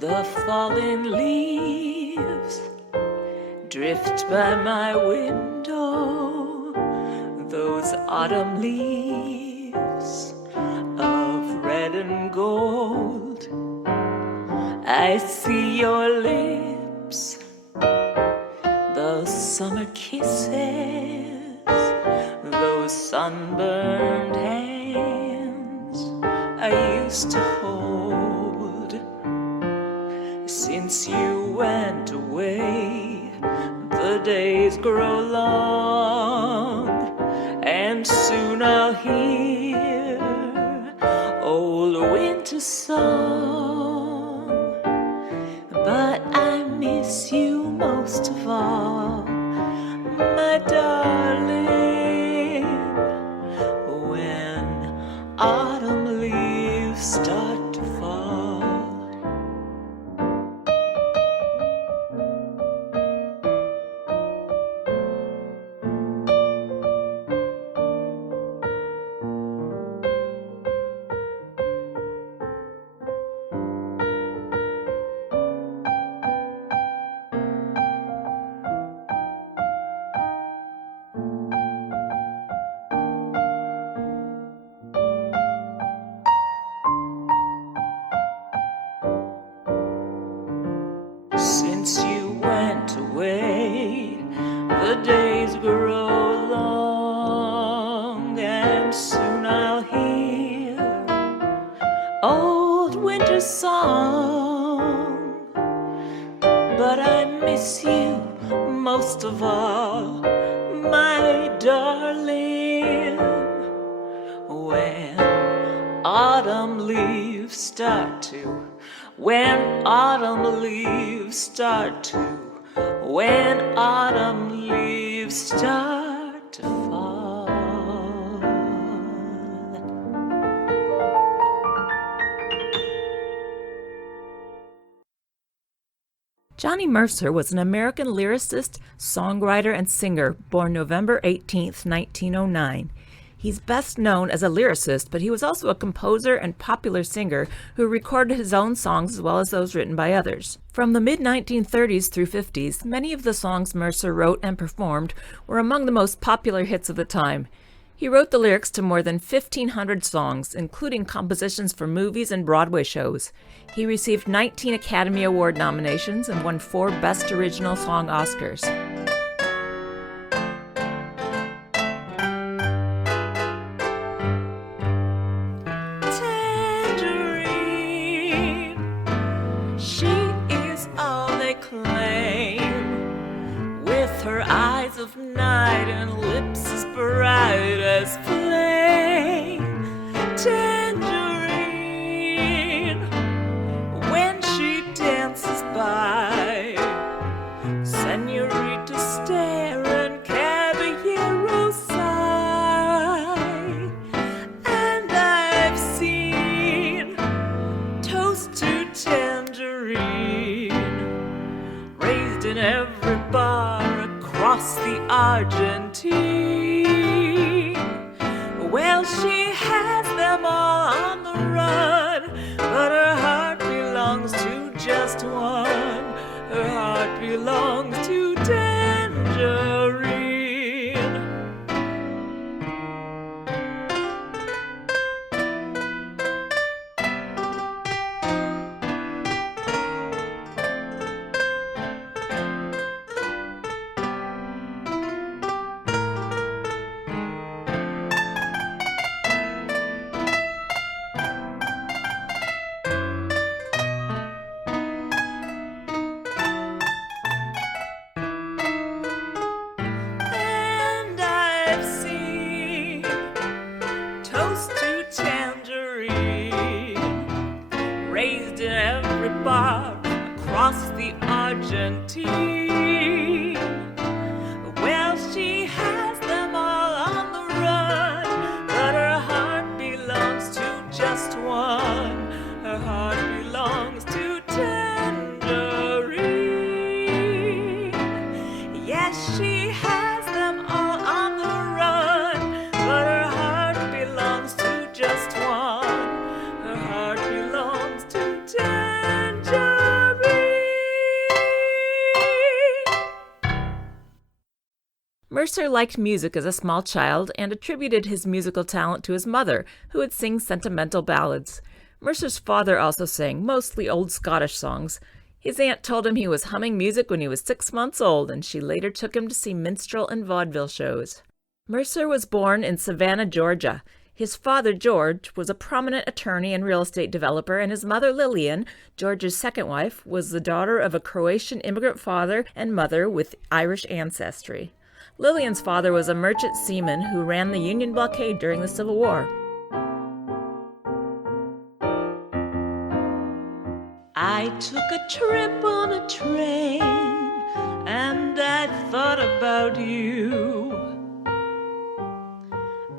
The fallen leaves drift by my window, those autumn leaves of red and gold. I see your lips, those summer kisses, those sunburned hands I used to hold. Since you went away, the days grow long, and soon I'll hear old winter song. But I miss you most of all, my darling, when autumn leaves start to fall. Since you went away, the days grow long, and soon I'll hear old winter song. But I miss you most of all, my darling, when autumn leaves start to, when autumn leaves start to, when autumn leaves start to fall. Johnny Mercer was an American lyricist, songwriter, and singer born November 18, 1909. He's best known as a lyricist, but he was also a composer and popular singer who recorded his own songs as well as those written by others. From the mid-1930s through 50s, many of the songs Mercer wrote and performed were among the most popular hits of the time. He wrote the lyrics to more than 1,500 songs, including compositions for movies and Broadway shows. He received 19 Academy Award nominations and won 4 Best Original Song Oscars. Of night and lips as bright as flame, tangerine, when she dances by, senorita stare and caballero sigh, and I've seen toast to tangerine raised in every bar across the Argentine, Mercer liked music as a small child and attributed his musical talent to his mother, who would sing sentimental ballads. Mercer's father also sang, mostly old Scottish songs. His aunt told him he was humming music when he was 6 months old, and she later took him to see minstrel and vaudeville shows. Mercer was born in Savannah, Georgia. His father, George, was a prominent attorney and real estate developer, and his mother, Lillian, George's second wife, was the daughter of a Croatian immigrant father and mother with Irish ancestry. Lillian's father was a merchant seaman who ran the Union blockade during the Civil War. I took a trip on a train, and I thought about you.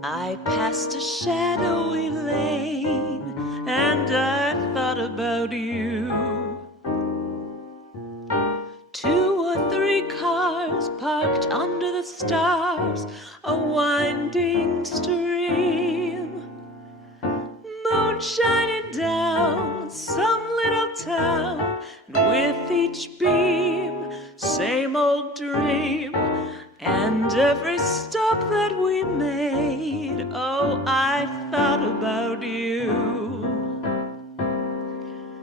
I passed a shadowy lane, and I thought about you. 2 or 3 cars parked under the stars, a winding stream, moon shining down some little town, and with each beam, same old dream. And every stop that we made, oh, I thought about you.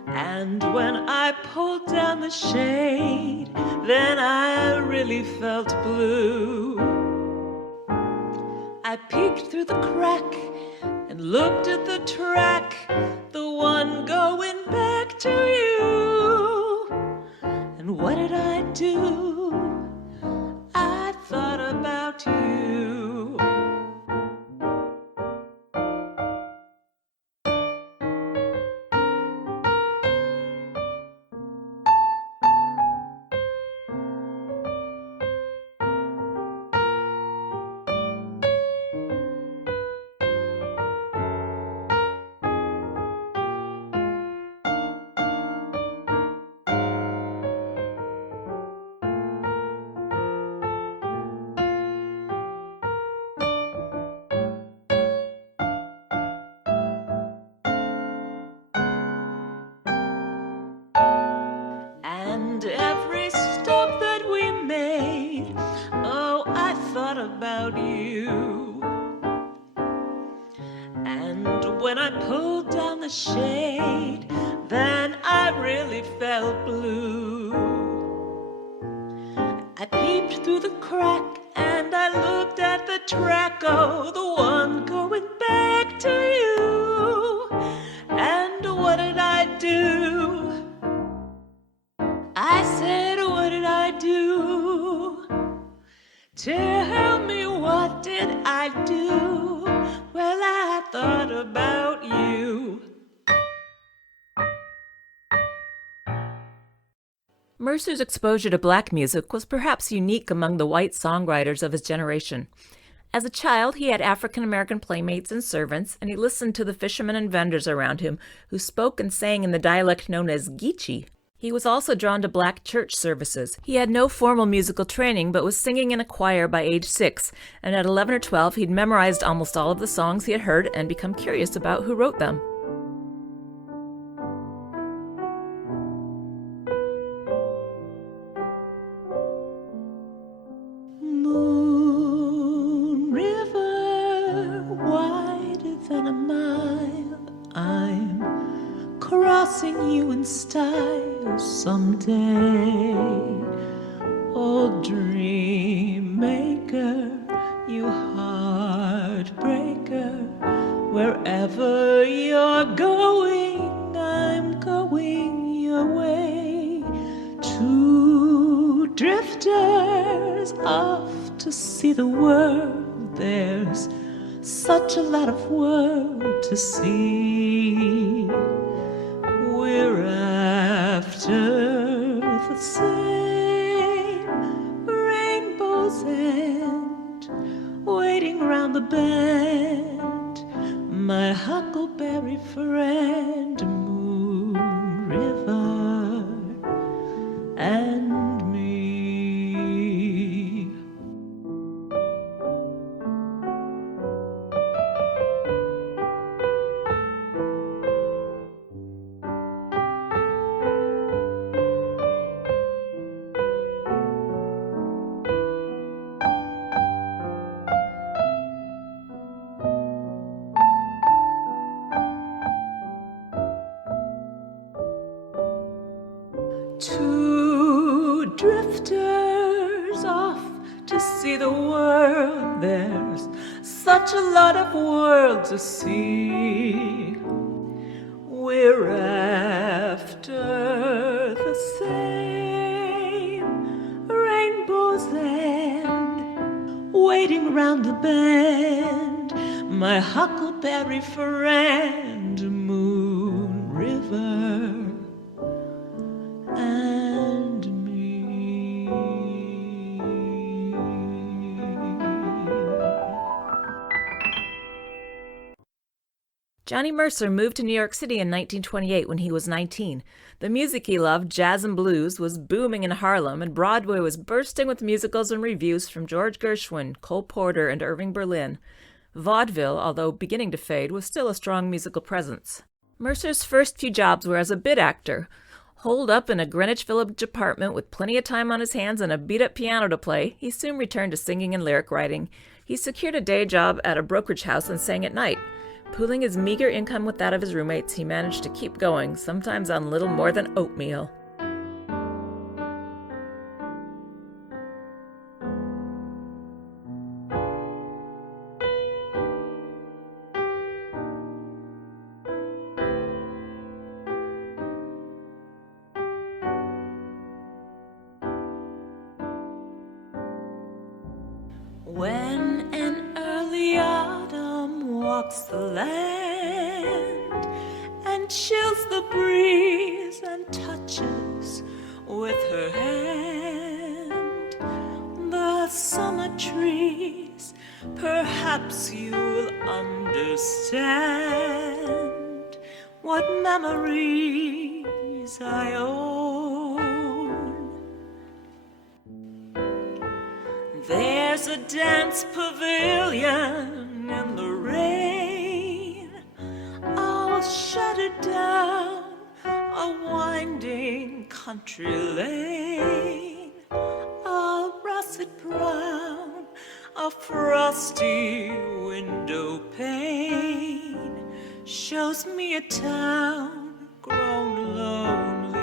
And when I pulled down the shade, then I really felt blue. I peeked through the crack and looked at the track, the one going back to you. And what did I do? I thought about you. And every stop that we made, oh, I thought about you. And when I pulled down the shade, then I really felt blue. I peeped through the crack and I looked at the track, oh, the one going back to you. And what did I do? I said, what did I do? Tell me, what did I do? Well, I thought about you. Mercer's exposure to black music was perhaps unique among the white songwriters of his generation. As a child, he had African-American playmates and servants, and he listened to the fishermen and vendors around him who spoke and sang in the dialect known as Geechee. He was also drawn to black church services. He had no formal musical training, but was singing in a choir by age 6, and at 11 or 12 he'd memorized almost all of the songs he had heard and become curious about who wrote them. Moon river, wider than a mile, I'm crossing you in style someday. Oh, dream maker, you heartbreaker, wherever you're going, I'm going your way. 2 drifters off to see the world. There's such a lot of world to see. We're after the same rainbow's end, waiting round the bend, my huckleberry friend, Moon River and me. see the world. There's such a lot of world to see. We're after the same rainbow's end, waiting round the bend, my huckleberry friend, Moon River and me. Johnny Mercer moved to New York City in 1928 when he was 19. The music he loved, jazz and blues, was booming in Harlem, and Broadway was bursting with musicals and revues from George Gershwin, Cole Porter, and Irving Berlin. Vaudeville, although beginning to fade, was still a strong musical presence. Mercer's first few jobs were as a bit actor. Holed up in a Greenwich Village apartment with plenty of time on his hands and a beat-up piano to play, he soon returned to singing and lyric writing. He secured a day job at a brokerage house and sang at night. Pooling his meager income with that of his roommates, he managed to keep going, sometimes on little more than oatmeal. When an early autumn walks the land and chills the breeze and touches with her hand the summer trees, perhaps you'll understand what memories I own. There's a dance pavilion in the rain. I'll shut it down, a winding country lane, a russet brown, a frosty window pane shows me a town grown lonely.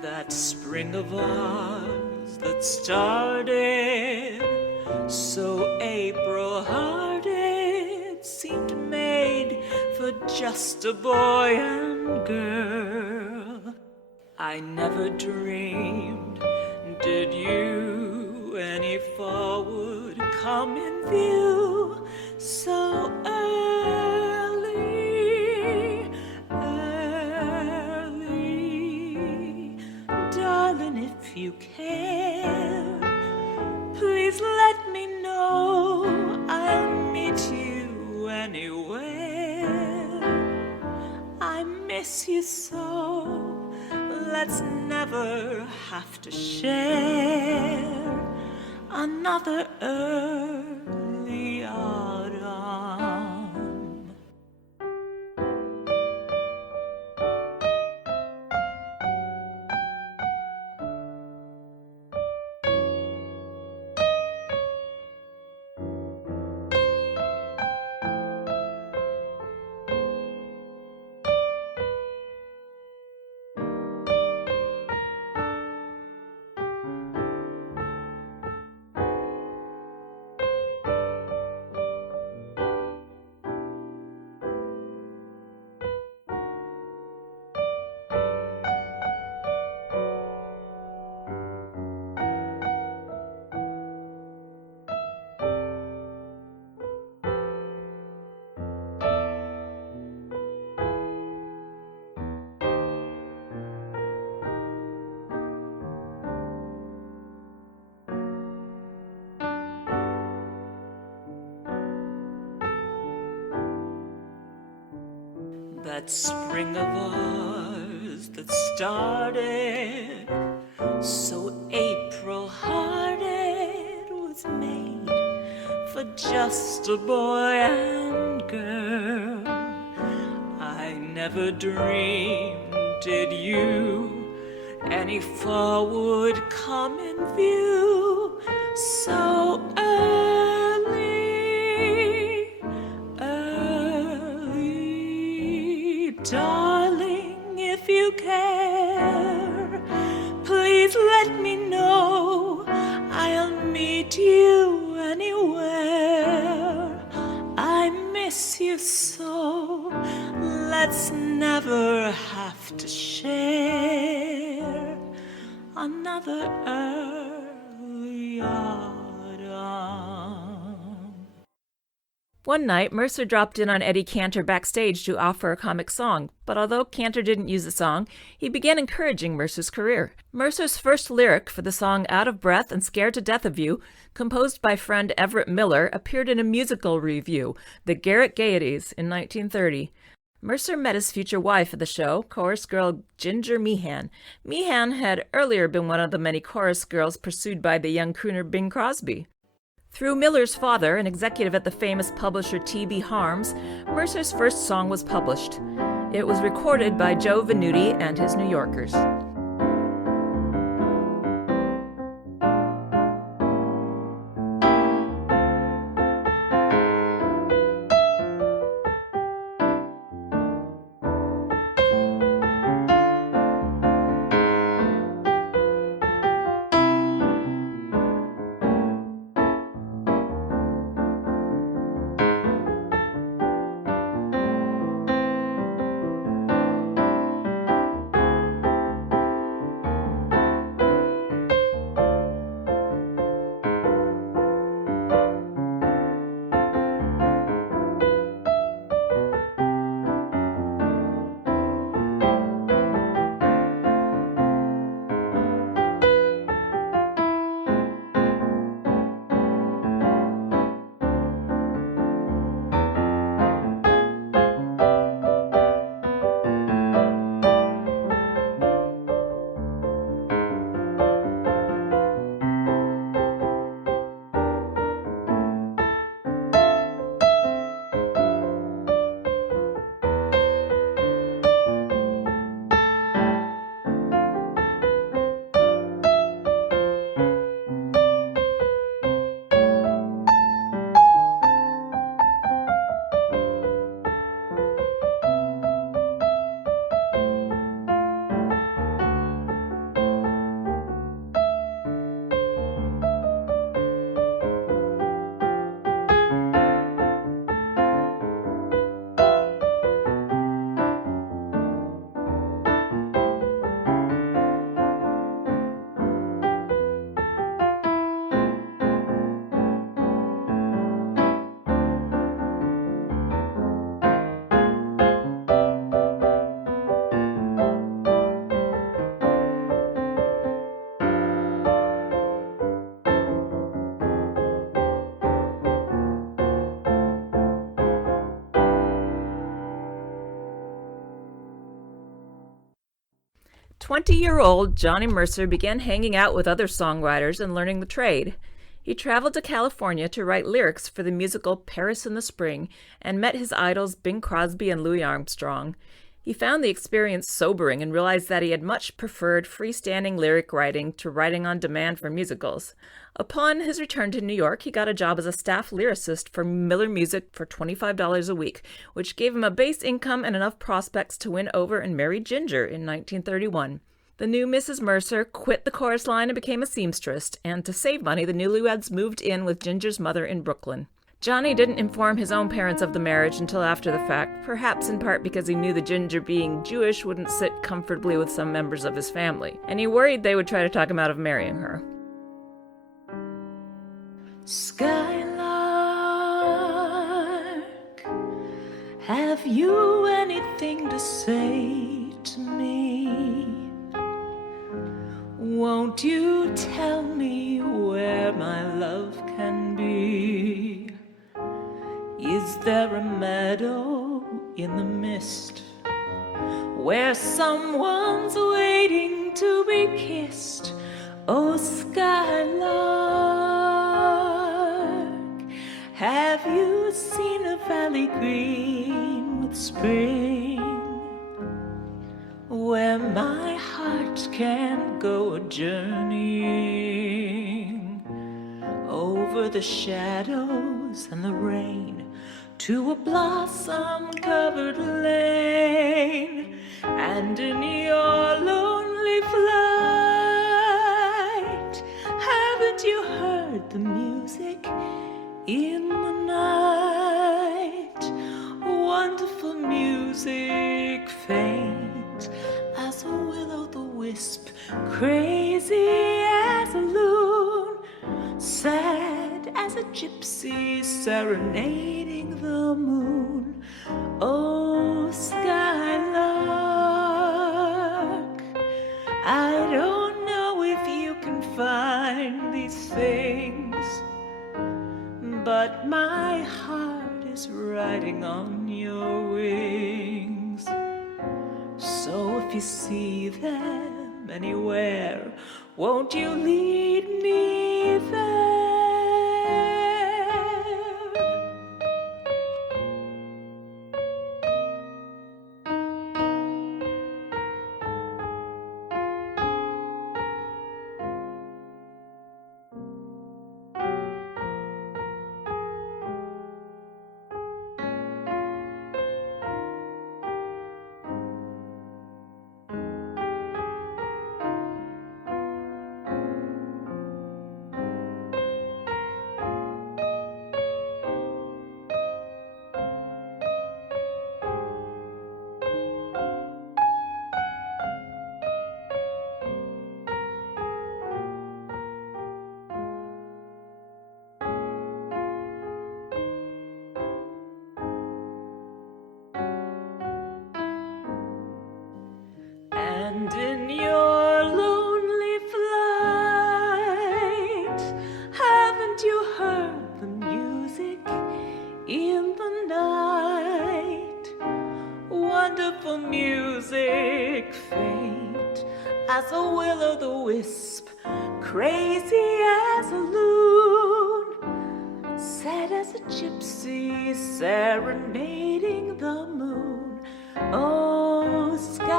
That spring of ours that started so April-hearted seemed made for just a boy and girl. I never dreamed, did you, any fall would come in view so early, early. Darling, if you care, please let me know. I'll meet you anywhere. I miss you so. Let's never have to share another early autumn. That spring of ours that started so April-hearted was made for just a boy and girl. I never dreamed, did you, any fall would come in view so early, early. Darling, if you care, meet you anywhere. I miss you so. Let's never have to share another early autumn. One night, Mercer dropped in on Eddie Cantor backstage to offer a comic song, but although Cantor didn't use the song, he began encouraging Mercer's career. Mercer's first lyric for the song Out of Breath and Scared to Death of You, composed by friend Everett Miller, appeared in a musical review, The Garrett Gaieties, in 1930. Mercer met his future wife at the show, chorus girl Ginger Meehan. Meehan had earlier been one of the many chorus girls pursued by the young crooner Bing Crosby. Through Miller's father, an executive at the famous publisher T.B. Harms, Mercer's first song was published. It was recorded by Joe Venuti and his New Yorkers. 20-year-old Johnny Mercer began hanging out with other songwriters and learning the trade. He traveled to California to write lyrics for the musical Paris in the Spring and met his idols Bing Crosby and Louis Armstrong. He found the experience sobering and realized that he had much preferred freestanding lyric writing to writing on demand for musicals. Upon his return to New York, he got a job as a staff lyricist for Miller Music for $25 a week, which gave him a base income and enough prospects to win over and marry Ginger in 1931. The new Mrs. Mercer quit the chorus line and became a seamstress, and to save money, the newlyweds moved in with Ginger's mother in Brooklyn. Johnny didn't inform his own parents of the marriage until after the fact, perhaps in part because he knew that Ginger, being Jewish, wouldn't sit comfortably with some members of his family, and he worried they would try to talk him out of marrying her. Skylark, have you anything to say to me? Won't you tell me where my love can be? Is there a meadow in the mist where someone's waiting to be kissed? Oh, Skylark, have you seen a valley green with spring, where my heart can go journeying over the shadows and the rain to a blossom-covered lane? And in your lonely flight, haven't you heard heard the music in the night. Wonderful music, faint as a will-o'-the-wisp, crazy as a loon, sad as a gypsy serenading the moon. Oh, skylark, I don't know if you can find these things, but my heart is riding on your wings. So if you see them anywhere, won't you lead me there? And in your lonely flight, haven't you heard the music in the night? Wonderful music, faint as a will-o'-the-wisp, crazy as a loon, sad as a gypsy serenading the moon. Oh, skylark,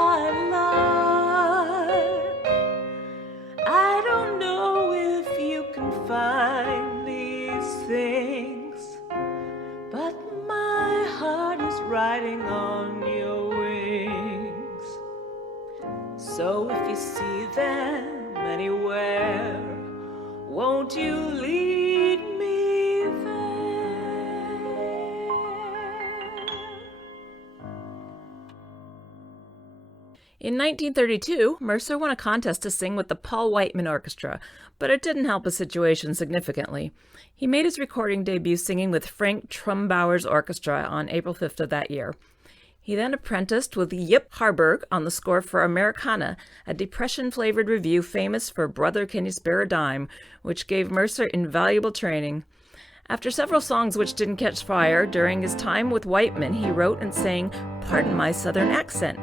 I don't know if you can find these things, but my heart is riding on your wings. So if you see them anywhere, won't you lead me there? In 1932, Mercer won a contest to sing with the Paul Whiteman Orchestra, but it didn't help his situation significantly. He made his recording debut singing with Frank Trumbauer's orchestra on April 5th of that year. He then apprenticed with Yip Harburg on the score for Americana, a Depression-flavored revue famous for Brother Can You Spare a Dime, which gave Mercer invaluable training. After several songs which didn't catch fire, during his time with Whiteman, he wrote and sang Pardon My Southern Accent.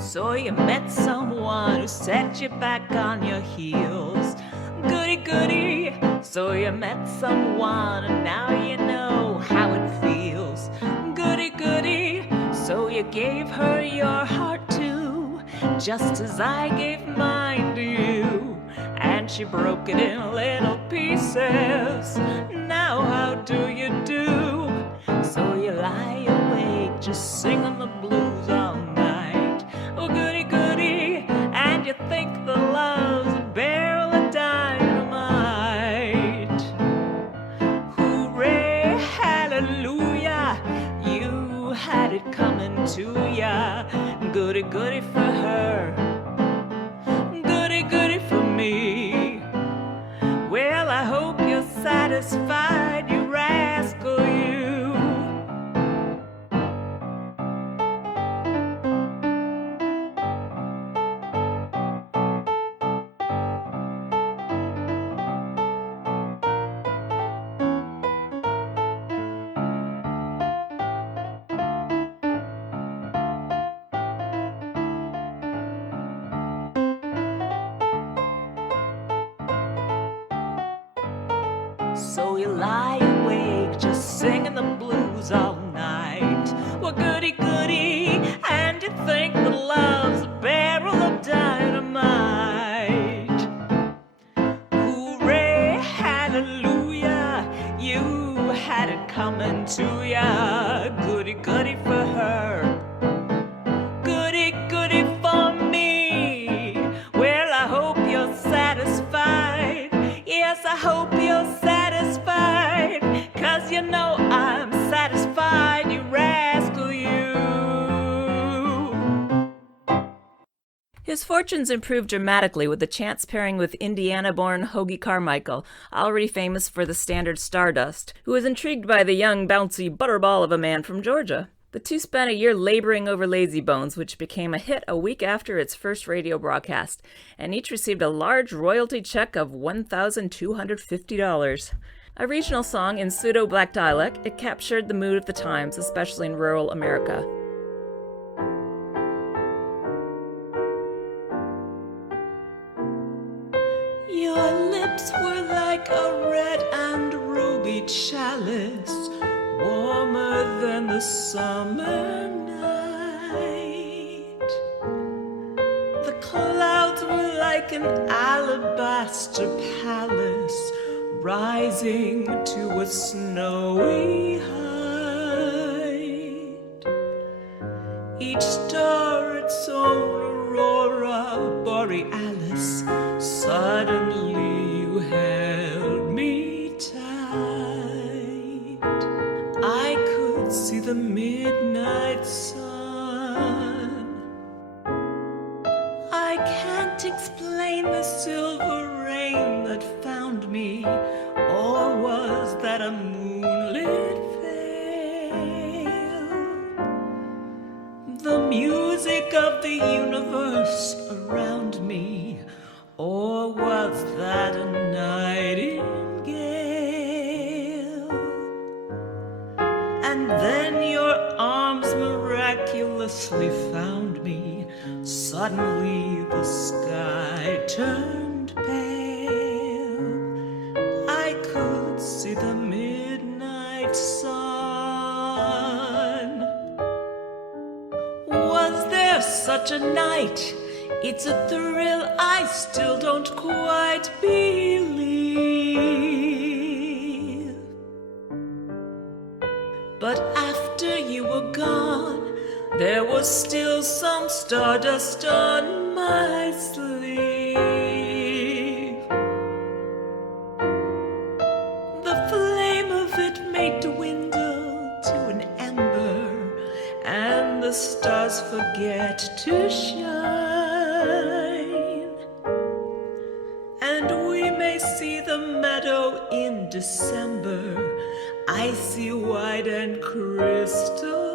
So you met someone who set you back on your heels. Goody, goody. So you met someone and now you know how it feels. Goody, goody. So you gave her your heart too, just as I gave mine to you. And she broke it in little pieces. Now how do you do? So you lie awake just singing the blues all night. Oh, goody, goody. And you think the love's a barrel of dynamite. Hooray, hallelujah, you had it coming to ya. Goody, goody for her, goody, goody for me. Well, I hope you're satisfied, you rascal, you. So you lie awake just singing the blues all night. Well, goody, goody, and you think that love's a barrel of dynamite. Hooray, hallelujah, you had it coming to ya. Goody, goody for her, goody, goody for me. fortunes improved dramatically with the chance pairing with Indiana-born Hoagie Carmichael, already famous for the standard Stardust, who was intrigued by the young, bouncy butterball of a man from Georgia. The two spent a year laboring over Lazy Bones, which became a hit a week after its first radio broadcast, and each received a large royalty check of $1,250. A regional song in pseudo-black dialect, it captured the mood of the times, especially in rural America. Your lips were like a red and ruby chalice, warmer than the summer night. The clouds were like an alabaster palace, rising to a snowy height. Each star its own aurora borealis. Suddenly you held me tight. I could see the midnight sun. I can't explain the silver rain that found me, or was that a moonlit veil? The music of the universe around me, or was that a nightingale? And then your arms miraculously found me. Suddenly the sky turned pale. I could see the midnight sun. Was there such a night? It's a thrill I still don't quite believe. But after you were gone, there was still some stardust on my sleeve. The flame of it may dwindle to an ember, and the stars forget to shine. And we may see the meadow in December, icy white and crystalline.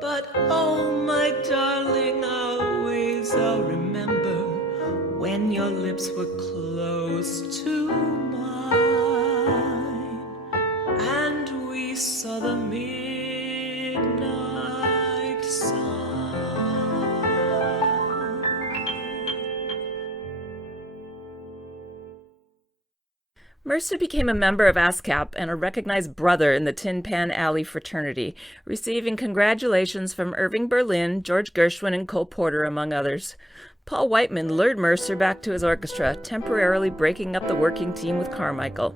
But oh, my darling, always I'll remember when your lips were close to mine, and we saw the midnight sun. Mercer became a member of ASCAP and a recognized brother in the Tin Pan Alley fraternity, receiving congratulations from Irving Berlin, George Gershwin, and Cole Porter, among others. Paul Whiteman lured Mercer back to his orchestra, temporarily breaking up the working team with Carmichael.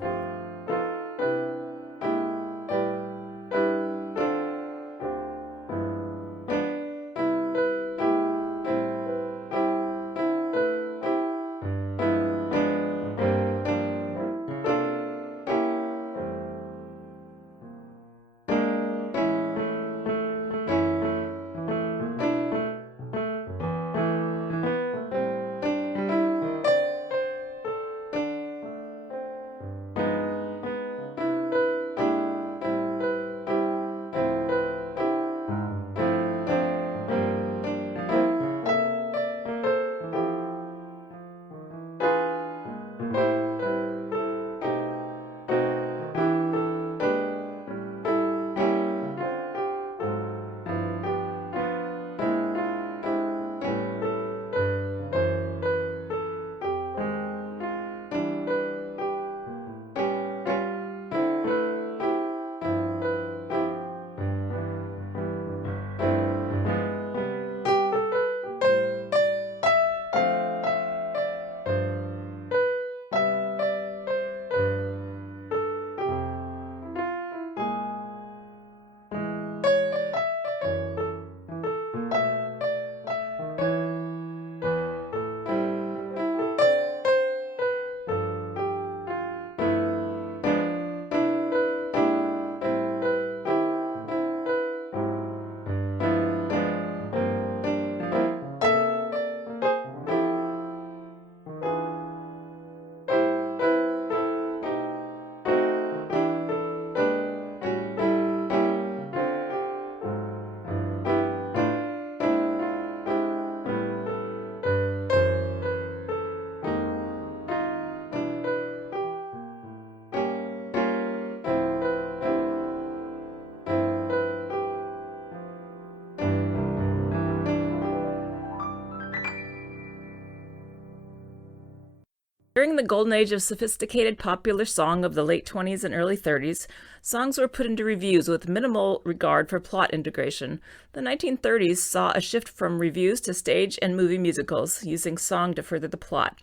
During the golden age of sophisticated popular song of the late 20s and early 30s, songs were put into reviews with minimal regard for plot integration. The 1930s saw a shift from reviews to stage and movie musicals, using song to further the plot.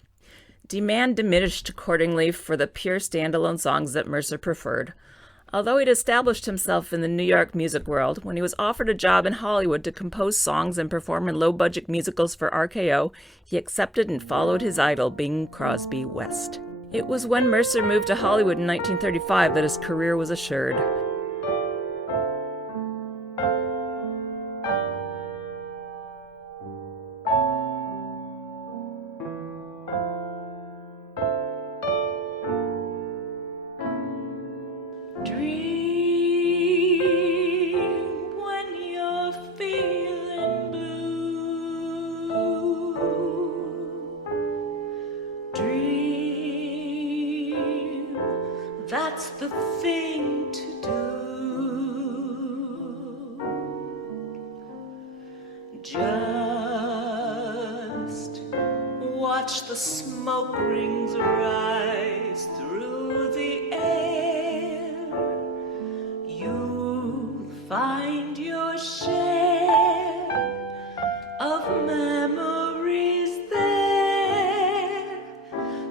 Demand diminished accordingly for the pure standalone songs that Mercer preferred. Although he'd established himself in the New York music world, when he was offered a job in Hollywood to compose songs and perform in low-budget musicals for RKO, he accepted and followed his idol, Bing Crosby, west. It was when Mercer moved to Hollywood in 1935 that his career was assured. That's the thing to do. Just watch the smoke rings rise through the air. You'll find your share of memories there.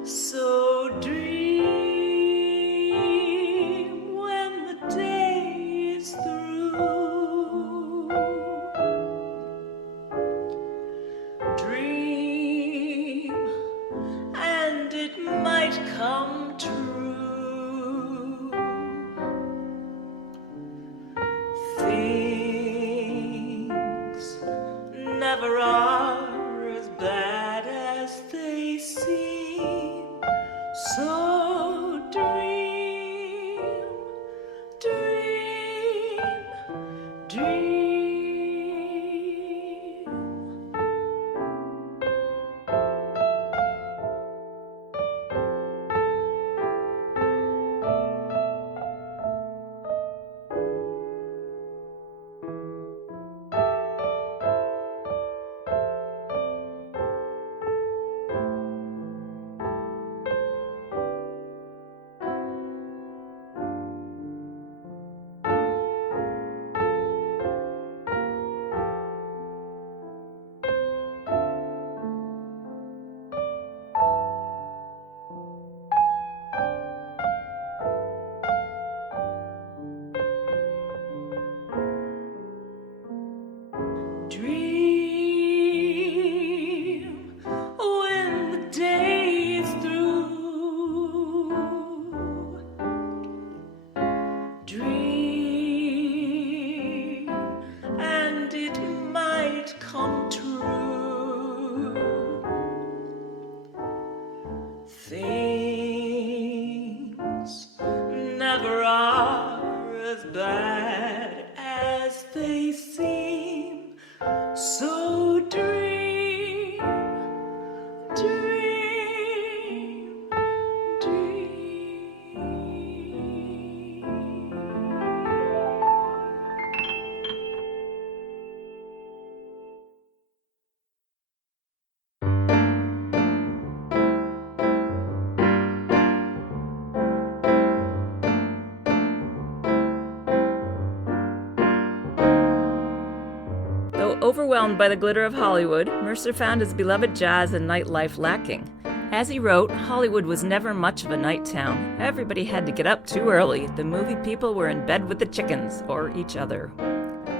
So dream come true. Things never are as bad as they seem. So dream, dream, dream. Come true. Things never are as bad as they seem. So dream, dream, dream. Overwhelmed by the glitter of Hollywood, Mercer found his beloved jazz and nightlife lacking. As he wrote, Hollywood was never much of a night town. Everybody had to get up too early. The movie people were in bed with the chickens, or each other.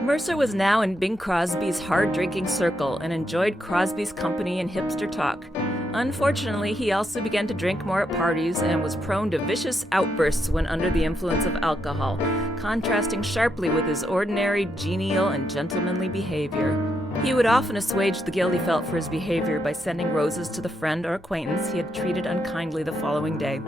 Mercer was now in Bing Crosby's hard-drinking circle and enjoyed Crosby's company and hipster talk. Unfortunately, he also began to drink more at parties and was prone to vicious outbursts when under the influence of alcohol, contrasting sharply with his ordinary, genial, and gentlemanly behavior. He would often assuage the guilt he felt for his behavior by sending roses to the friend or acquaintance he had treated unkindly the following day.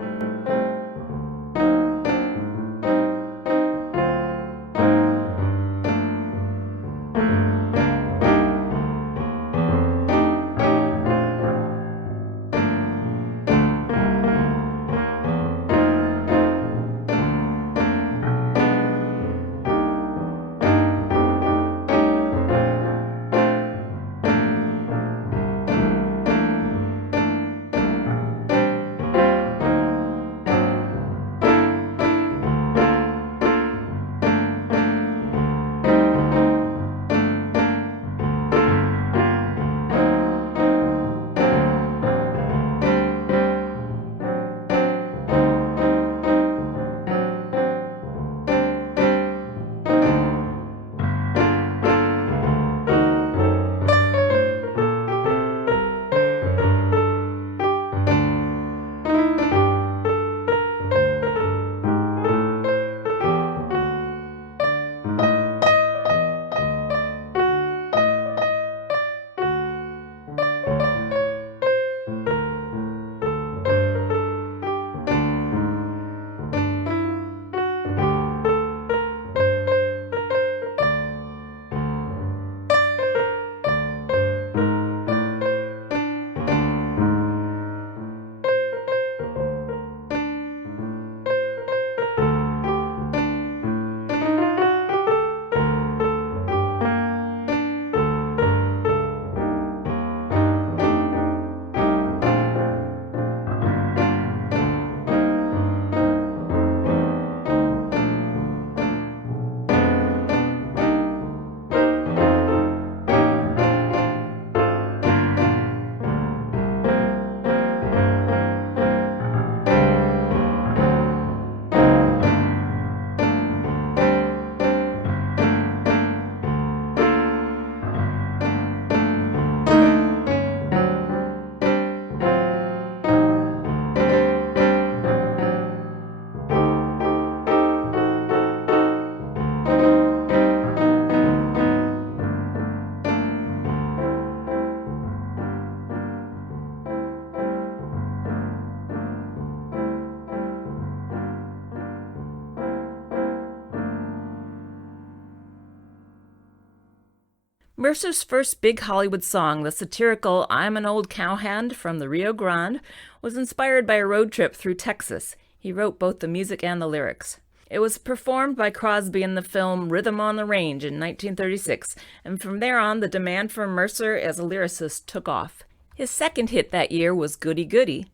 Mercer's first big Hollywood song, the satirical I'm an Old Cowhand from the Rio Grande, was inspired by a road trip through Texas. He wrote both the music and the lyrics. It was performed by Crosby in the film Rhythm on the Range in 1936, and from there on, the demand for Mercer as a lyricist took off. His second hit that year was Goody Goody.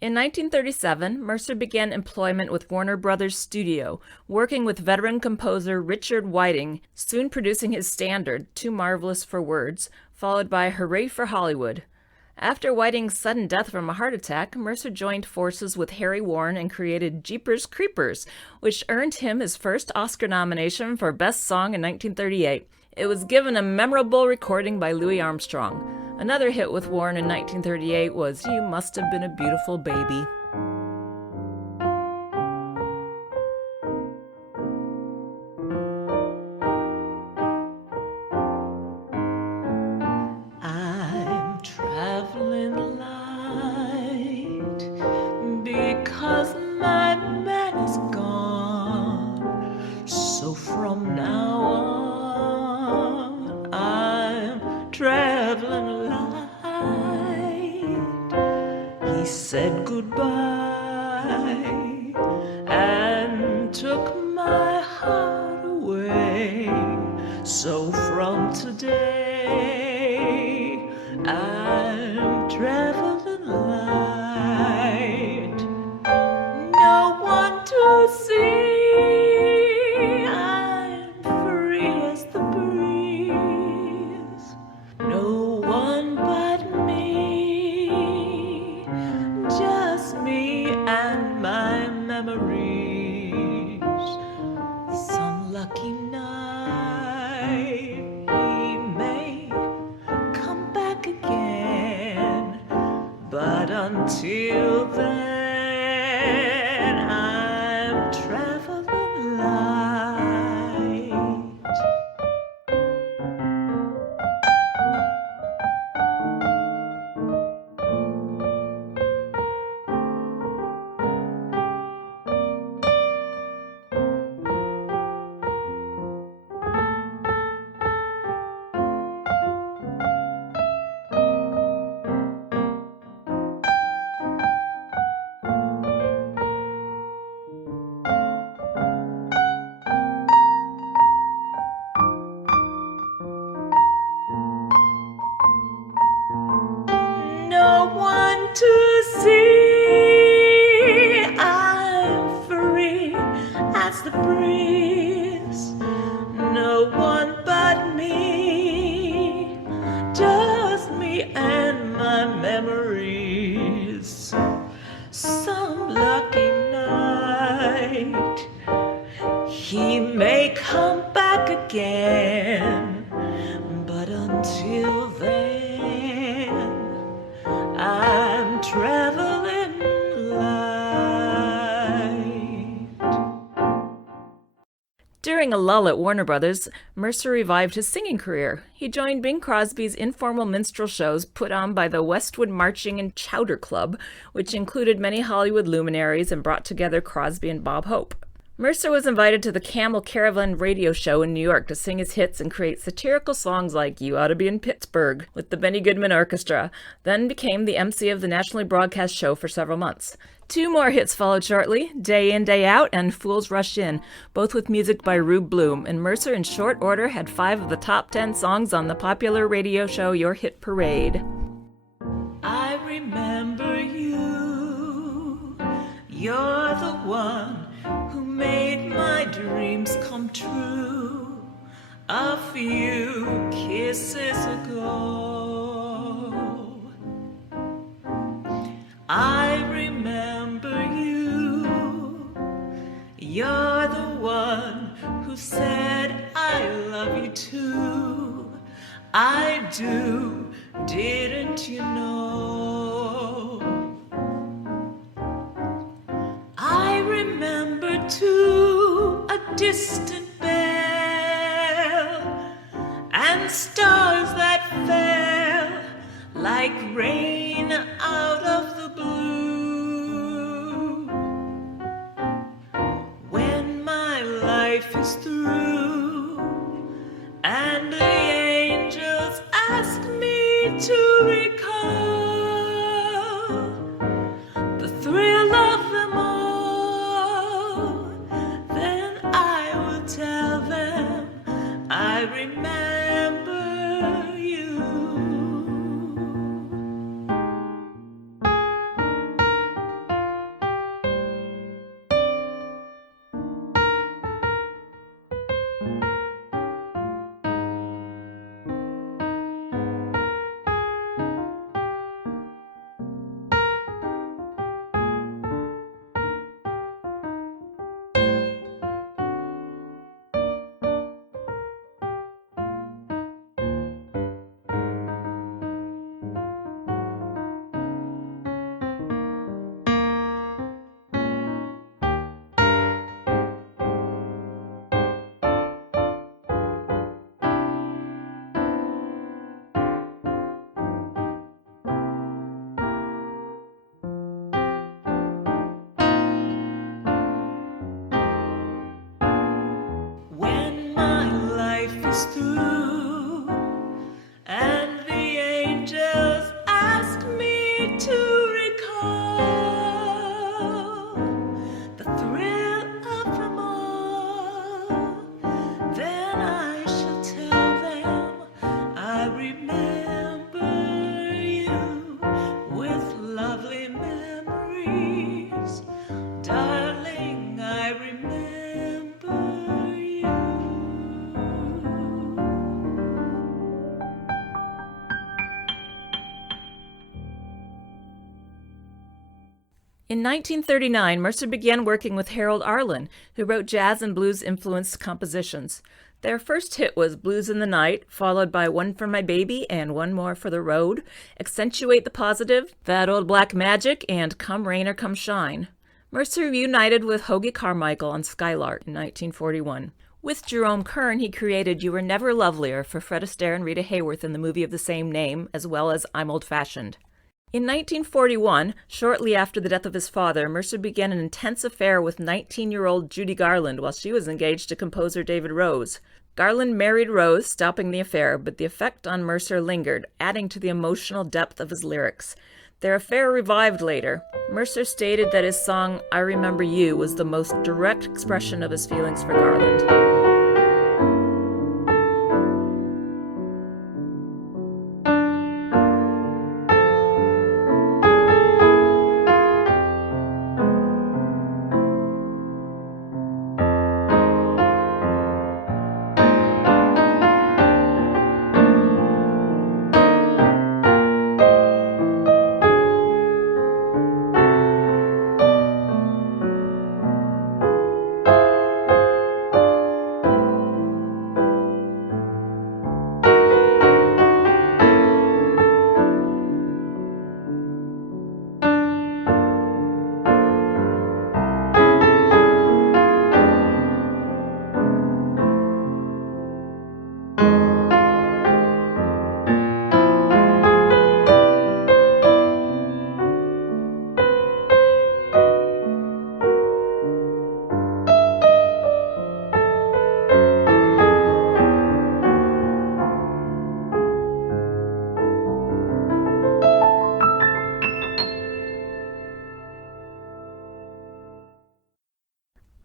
In 1937, Mercer began employment with Warner Brothers Studio, working with veteran composer Richard Whiting, soon producing his standard, Too Marvelous for Words, followed by Hooray for Hollywood. After Whiting's sudden death from a heart attack, Mercer joined forces with Harry Warren and created Jeepers Creepers, which earned him his first Oscar nomination for Best Song in 1938. It was given a memorable recording by Louis Armstrong. Another hit with Warren in 1938 was You Must Have Been a Beautiful Baby. I'm traveling light because my man is gone. So from now on, I'm traveling light. He said goodbye and took my heart away. So from today, I'm traveling light. No one to see. I'm free as the breeze. No one but me. Just me and my memories. Some lucky night he may come back again, but until then I'm traveling light. No one to see. I'm free as the breeze. No one but me. Just me and my memories. Some lucky night he may come back again, but until then I'm traveling light. During a lull at Warner Brothers, Mercer revived his singing career. He joined Bing Crosby's informal minstrel shows put on by the Westwood Marching and Chowder Club, which included many Hollywood luminaries and brought together Crosby and Bob Hope. Mercer was invited to the Camel Caravan radio show in New York to sing his hits and create satirical songs like You Ought to Be in Pittsburgh with the Benny Goodman Orchestra, then became the MC of the nationally broadcast show for several months. Two more hits followed shortly, Day In, Day Out and Fools Rush In, both with music by Rube Bloom, and Mercer in short order had 5 of the top 10 songs on the popular radio show Your Hit Parade. I remember you. You're the one who made my dreams come true a few kisses ago. I remember you. You're the one who said I love you too. I do, didn't you know? I remember too a distant bell and stars that fell like rain out of the blue. When my life is through and the angels ask me to recall the thrill of them all, then I will tell them I remember you. When my life is through and the angels ask me to recall the thrill of them all, then I shall tell them I remember you with lovely memories. Darling, I remember you. In 1939, Mercer began working with Harold Arlen, who wrote jazz and blues-influenced compositions. Their first hit was Blues in the Night, followed by One for My Baby and One More for the Road, Accentuate the Positive, That Old Black Magic, and Come Rain or Come Shine. Mercer reunited with Hoagy Carmichael on Skylark in 1941. With Jerome Kern, he created You Were Never Lovelier for Fred Astaire and Rita Hayworth in the movie of the same name, as well as I'm Old Fashioned. In 1941, shortly after the death of his father, Mercer began an intense affair with 19-year-old Judy Garland while she was engaged to composer David Rose. Garland married Rose, stopping the affair, but the effect on Mercer lingered, adding to the emotional depth of his lyrics. Their affair revived later. Mercer stated that his song I Remember You was the most direct expression of his feelings for Garland.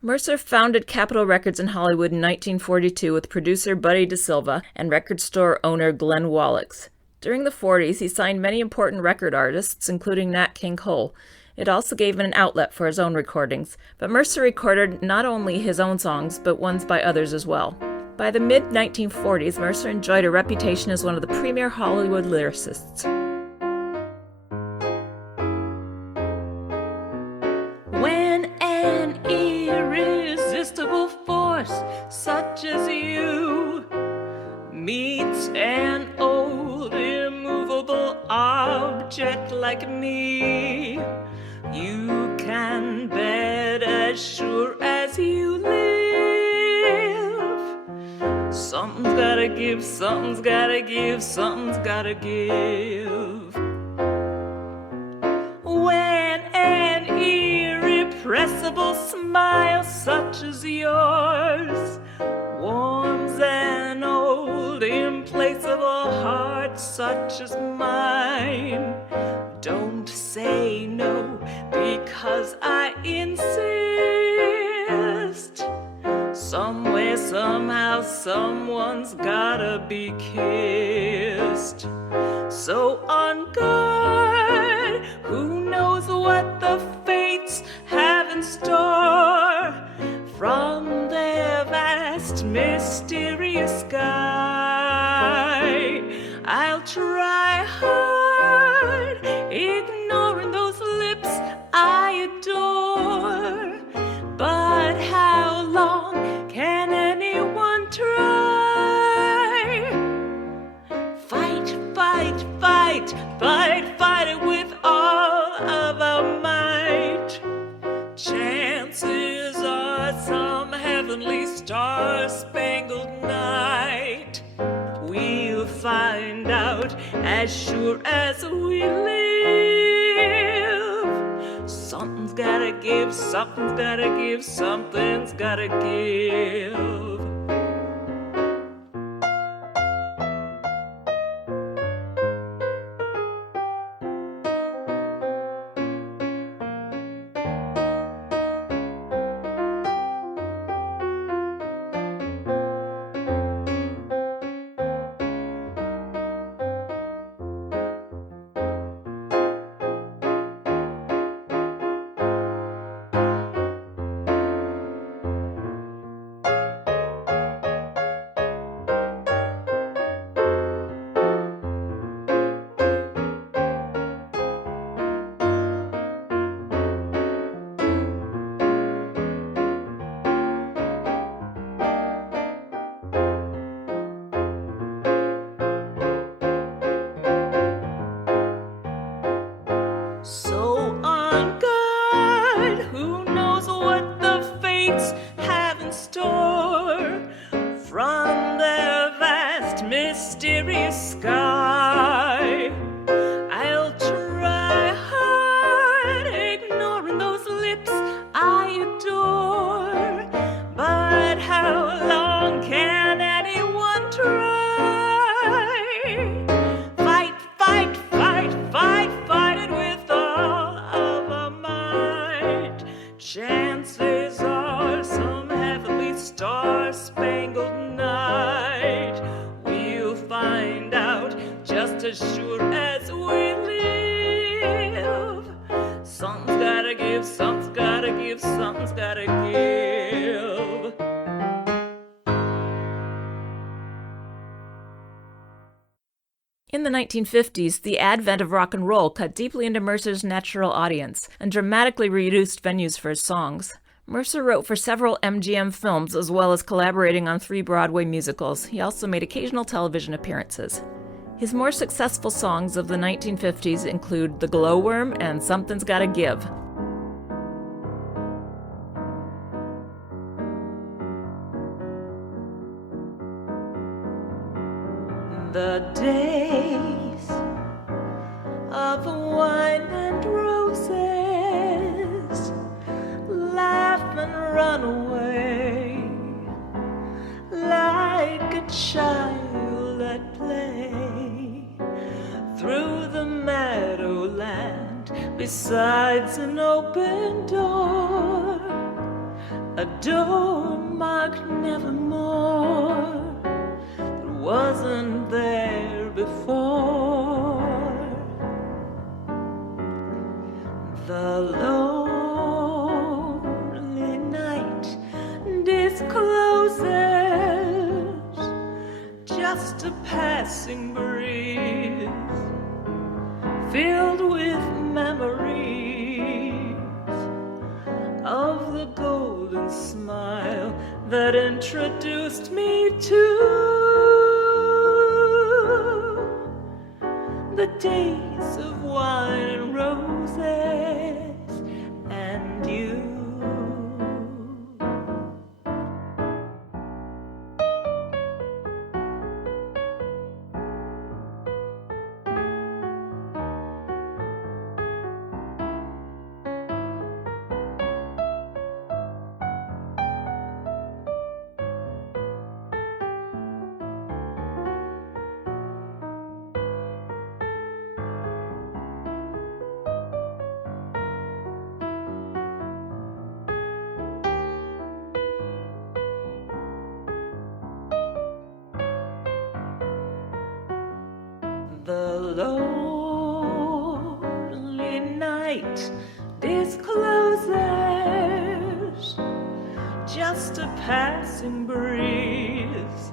Mercer founded Capitol Records in Hollywood in 1942 with producer Buddy DeSilva and record store owner Glenn Wallach. During the 40s, he signed many important record artists, including Nat King Cole. It also gave him an outlet for his own recordings, but Mercer recorded not only his own songs, but ones by others as well. By the mid-1940s, Mercer enjoyed a reputation as one of the premier Hollywood lyricists. When an irresistible force such as you meets an old immovable object like me, you can bet as sure as you live, something's gotta give, something's gotta give, something's gotta give. When an irrepressible smile such as yours warms an old irreplaceable heart such as mine. Don't say no, because I insist. Somewhere, somehow, someone's gotta be kissed. So on guard, who knows what the fates have in store from their vast, mysterious sky. I'll try hard, ignoring those lips I adore. But how long can anyone try? Fight, fight, fight, fight, fight it with all of our might. Chances are some heavenly star-spangled night we'll find out as sure as we live. Something's gotta give, something's gotta give, something's gotta give. So on guard, who knows what the fates have in store from their vast, mysterious sky. I'll try hard, ignoring those lips I adore. But how long can anyone try? Fight, fight, fight, fight, fight it with all of our might. Chances are some heavenly star-spangled night we'll find out just as sure as we live. Something's gotta give, something's gotta give, something's gotta give. In the 1950s, the advent of rock and roll cut deeply into Mercer's natural audience and dramatically reduced venues for his songs. Mercer wrote for several MGM films as well as collaborating on 3 Broadway musicals. He also made occasional television appearances. His more successful songs of the 1950s include The Glowworm and Something's Gotta Give. The days of wine and roses, laugh and run away like a child at play through the meadowland besides an open door, a door marked nevermore that wasn't there before. The lonely night discloses just a passing breeze filled with memories of the golden smile that introduced me to the days of wine and roses and you. lonely night discloses just a passing breeze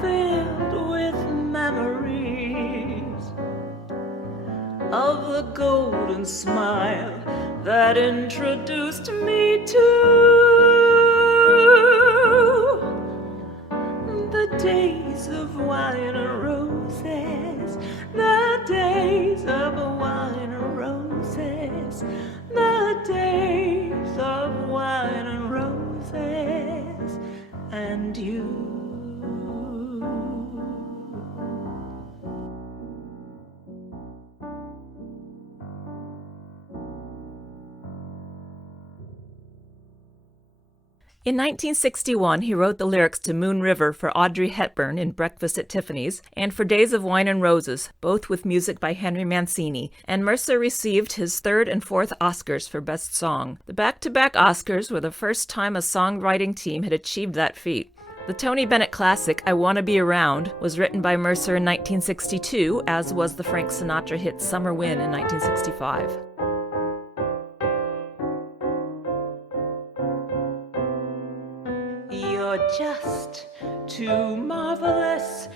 filled with memories of the golden smile that introduced me to the days of wine and roses, the days of wine and roses, the days of wine and roses, and you. In 1961, he wrote the lyrics to Moon River for Audrey Hepburn in Breakfast at Tiffany's and for Days of Wine and Roses, both with music by Henry Mancini, and Mercer received his third and fourth Oscars for Best Song. The back-to-back Oscars were the first time a songwriting team had achieved that feat. The Tony Bennett classic, I Wanna Be Around, was written by Mercer in 1962, as was the Frank Sinatra hit Summer Wind in 1965. You're just too marvelous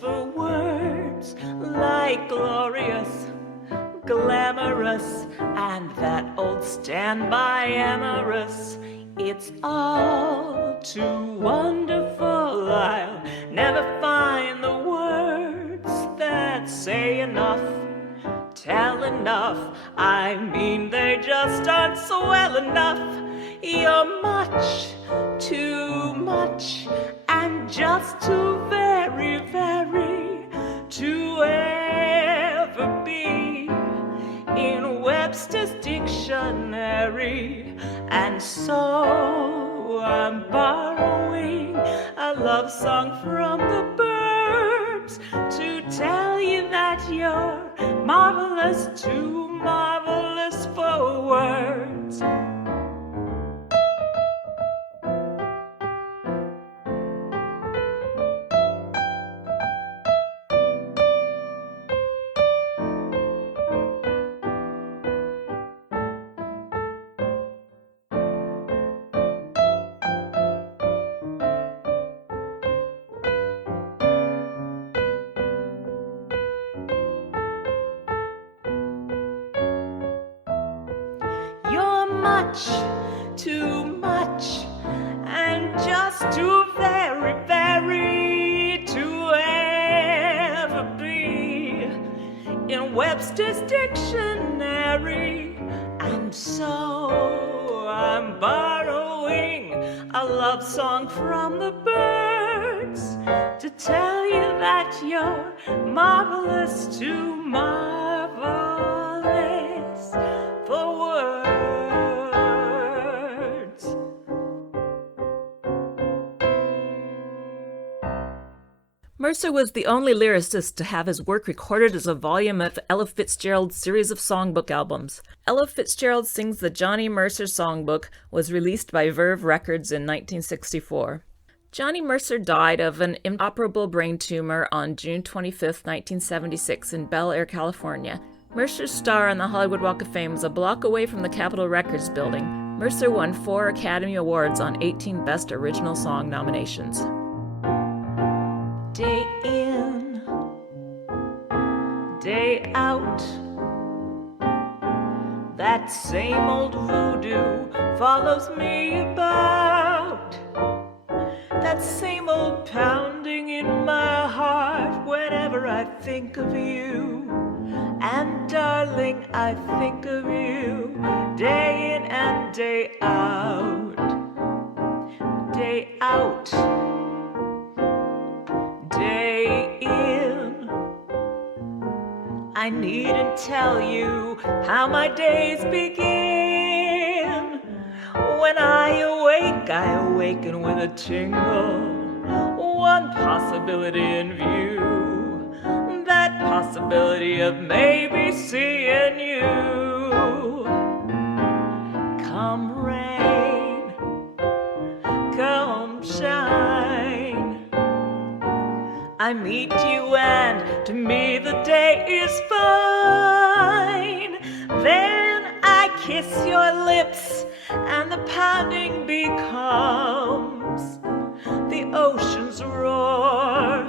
for words, like glorious, glamorous, and that old standby amorous. It's all too wonderful. I'll never find the words that say enough, tell enough. I mean, they just aren't swell enough. You're much, too much, and just too very, very to ever be in Webster's dictionary. And so I'm borrowing a love song from the birds to tell you that you're marvelous, too marvelous for words. Much, too much, and just too very, very to ever be in Webster's dictionary. And so I'm borrowing a love song from the birds to tell you that you're marvelous, too marvelous for words. Mercer was the only lyricist to have his work recorded as a volume of Ella Fitzgerald's series of songbook albums. Ella Fitzgerald Sings the Johnny Mercer Songbook was released by Verve Records in 1964. Johnny Mercer died of an inoperable brain tumor on June 25, 1976 in Bel Air, California. Mercer's star on the Hollywood Walk of Fame was a block away from the Capitol Records building. Mercer won 4 Academy Awards on 18 Best Original Song nominations. Day in, day out, that same old voodoo follows me about. That same old pounding in my heart whenever I think of you. And darling, I think of you day in and day out. Day out, day in. I needn't tell you how my days begin. When I awaken with a tingle. One possibility in view, that possibility of maybe seeing you. Come rain, come shine, I meet you and to me the day is fine. Then I kiss your lips and the pounding becomes the ocean's roar,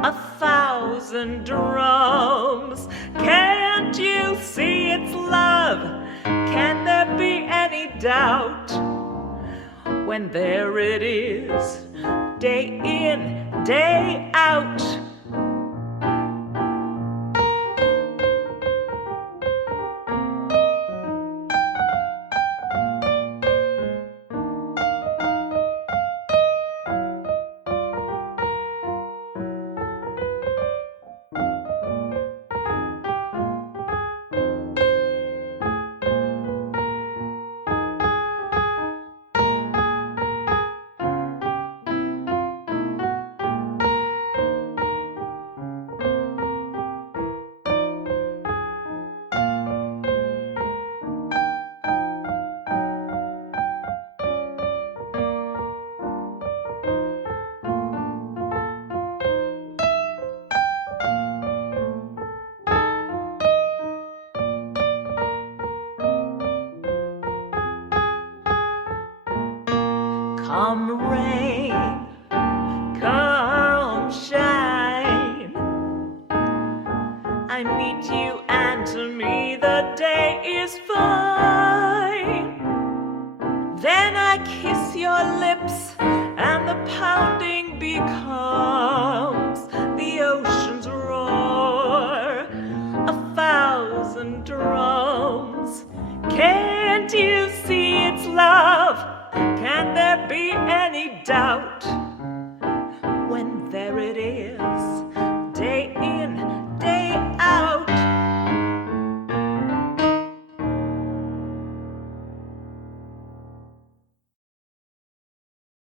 1,000 drums. Can't you see it's love? Can there be any doubt? When there it is, day in, day out. Come rain, come shine, I meet you and to me the day is fine. Then I kiss your lips and the pounding